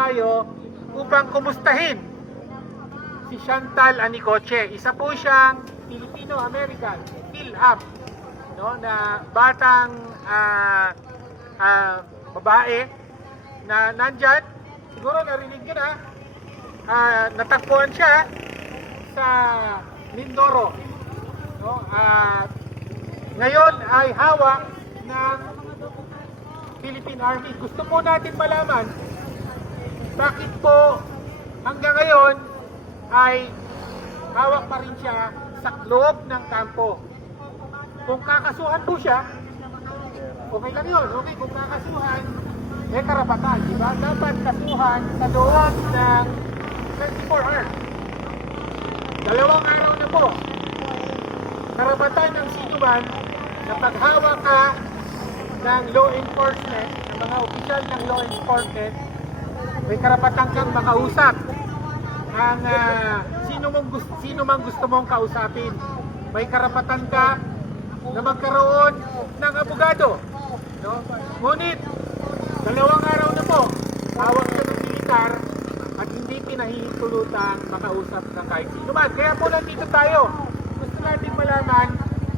tayo upang kumustahin si Chantal Anicoche. Isa po siyang Filipino-American, PhilAm, no, na batang babae na nandyan. Siguro narinig nyo na, natagpuan siya sa Mindoro. No? Ngayon ay hawak ng Philippine Army. Gusto po natin malaman bakit po hanggang ngayon ay hawak pa rin siya sa loob ng kampo. Kung kakasuhan po siya, okay lang yun. Okay, kung kakasuhan, may karapatan, di ba? Dapat kasuhan sa loob ng 24 hours. 2 araw na po. Karapatan ng sinuman na paghawak ka ng law enforcement, ng mga opisyal ng law enforcement, may karapatan kang makausap ang sino mang gusto mong kausapin. May karapatan ka na magkaroon ng abogado. No? Ngunit, 2 araw na po, hawak ka ng militar at hindi pinahihintulutang makausap ng kahit sino man. Kaya po nandito tayo. Gusto natin malaman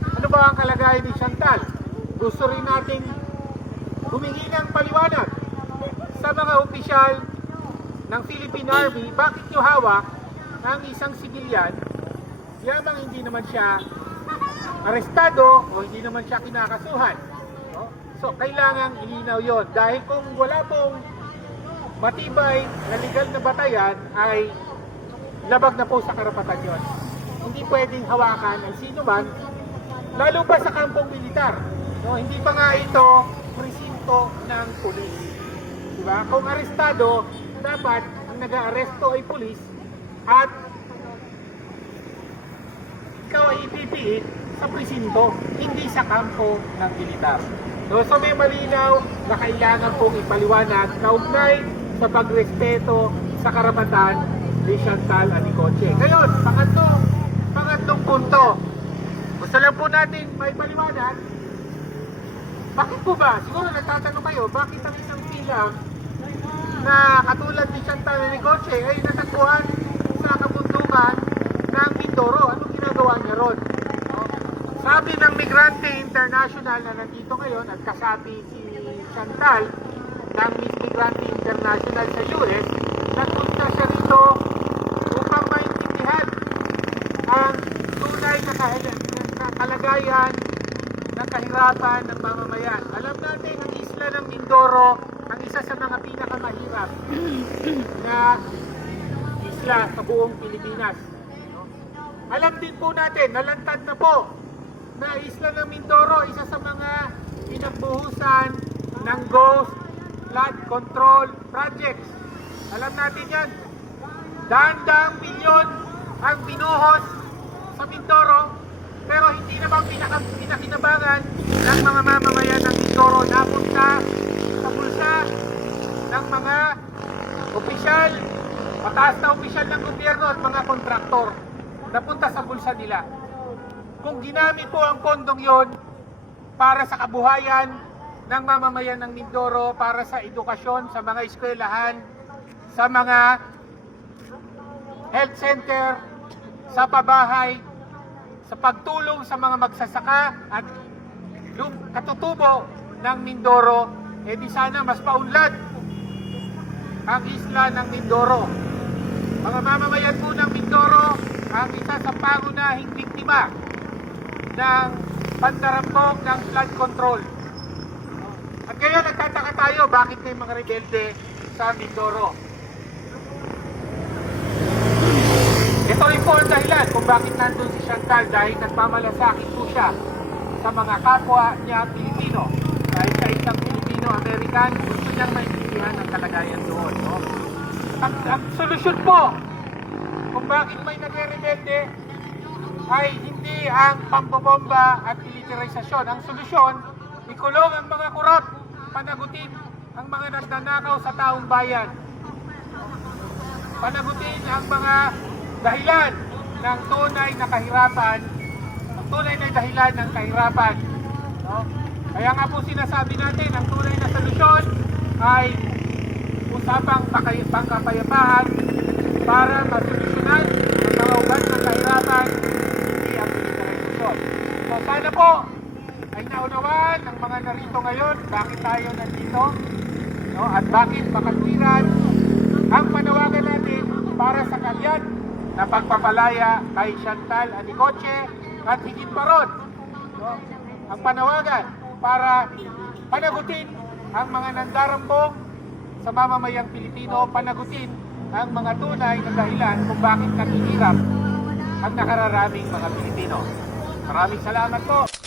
ano ba ang kalagayan ni Chantal. Gusto rin natin humingi ng paliwanag sa mga opisyal ng Philippine Army, bakit nyo hawak ang isang sibilyan, yamang hindi naman siya arestado o hindi naman siya kinakasuhan. No? So, kailangan ilinaw yon. Dahil kung wala pong matibay na legal na batayan, ay labag na po sa karapatan yon. Hindi pwedeng hawakan ang sino man, lalo pa sa kampong militar. No? Hindi pa nga ito presinto ng pulis. Diba? Kung arestado, dapat ang nag-aaresto ay pulis at ikaw ay ipipiit sa presinto, hindi sa kampo ng militar. So may malinaw na kailangan pong ipaliwanag kaugnay sa pagrespeto sa karapatan ni Chantal Anicoche. Ngayon, pangatlong punto. Gusto lang po natin may paliwanag. Bakit po ba? Siguro nagtatanong kayo, bakit ang isang PhilAm na katulad ni Chantal Anicoche ay natagpuan sa kabundukan ng Mindoro? Anong ginagawa niya ron? Sabi ng Migrante International na nandito ngayon at kasabi si Chantal ng Miss Migrante International sa US, nagpunta siya rito upang maintindihan ang tunay na kalagayan ng kahirapan ng mamamayan. Alam natin ang isla ng Mindoro ang isa sa mga pinakamahirap na isla sa buong Pilipinas. Alam din po natin, nalantad na po na isla ng Mindoro, isa sa mga pinagbuhusan ng Ghost Flood Control Projects. Alam natin yan. Daan-daang milyon ang binuhos sa Mindoro, pero hindi naman pinakinabangan ng mga mamamayan ng Mindoro. Napunta sa bulsa ng mga opisyal, mataas na opisyal ng gobyerno at mga kontraktor. Napunta sa bulsa nila. Kung ginamit po ang pondong yon para sa kabuhayan ng mamamayan ng Mindoro, para sa edukasyon, sa mga eskwelahan, sa mga health center, sa pabahay, sa pagtulong sa mga magsasaka at katutubo ng Mindoro, eh di sana mas paunlad ang isla ng Mindoro. Mga mamamayan po ng Mindoro ang isa sa pangunahing biktima ng pandarampok ng flood control. At ngayon nagtataka tayo bakit may mga rebelde sa Mindoro. Ito rin po ang dahilan kung bakit nandun si Chantal, dahil nagmamalasakit po siya sa mga kapwa niya Pilipino. Dahil sa isang Filipino-American, gusto niyang maintindihan ang kalagayan doon. No? Ang solusyon po kung bakit may nagre-rebelde ay hindi ang pambobomba at militarisasyon. Ang solusyon, ikulong ang mga korap, panagutin ang mga nagnanakaw sa taong bayan. Panagutin ang mga dahilan ng tunay na kahirapan, ang tunay na dahilan ng kahirapan. No? Kaya nga po sinasabi natin, ang tunay na solusyon ay usapang pangkapayapaan para masolusyonan ang mga ugat ng kahirapan, hindi ang militarisasyon. So sana po ay naunawaan ng mga narito ngayon bakit tayo nandito, no? At bakit makatwiran ang panawagan natin para sa kalyat na pagpapalaya kay Chantal Anicoche at higit pa ron, no? Ang panawagan para panagutin ang mga nandarambong sa mamamayang Pilipino, panagutin ang mga tunay na dahilan kung bakit naghihirap ang nakararaming mga Pilipino. Maraming salamat po.